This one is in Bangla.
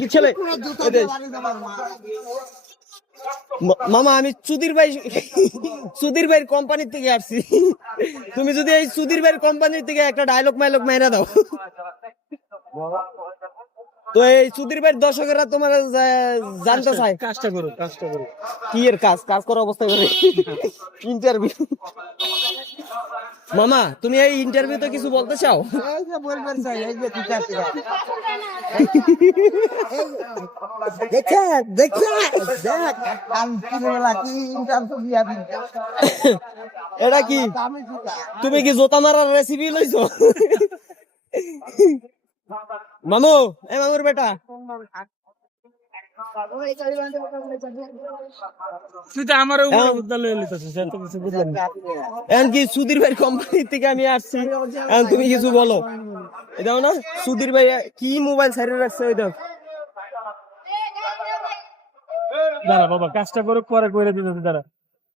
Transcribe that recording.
কি ছেলে মামা, আমি সুধীর ভাইয়ের কোম্পানির থেকে আসছি। তুমি যদি এই সুধীর ভাইয়ের কোম্পানির থেকে একটা ডায়লগ মাইলগ মেরে দাও, তো এই সুধীর ভাইয়ের দর্শকেরা তোমার জানতে চায়। কাজটা করো। কি এর কাজ করার অবস্থা করে ইন্টারভিউ। মামা, তুমি এই ইন্টারভিউতে কিছু বলতে চাও? এটা কি তুমি কি জোতা মারার রেসিপি লইছো? মামু, এই মামুর বেটা, এখন কি সুধীর ভাইয়ের কোম্পানি থেকে আমি আসছি, এখন তুমি কিছু বলো। এটাও না সুধীর ভাই কি মোবাইল সাইডে রাখছে, ওই দাও। দাঁড়া বাবা, কাজটা করে পরে করে দিতে দাঁড়া।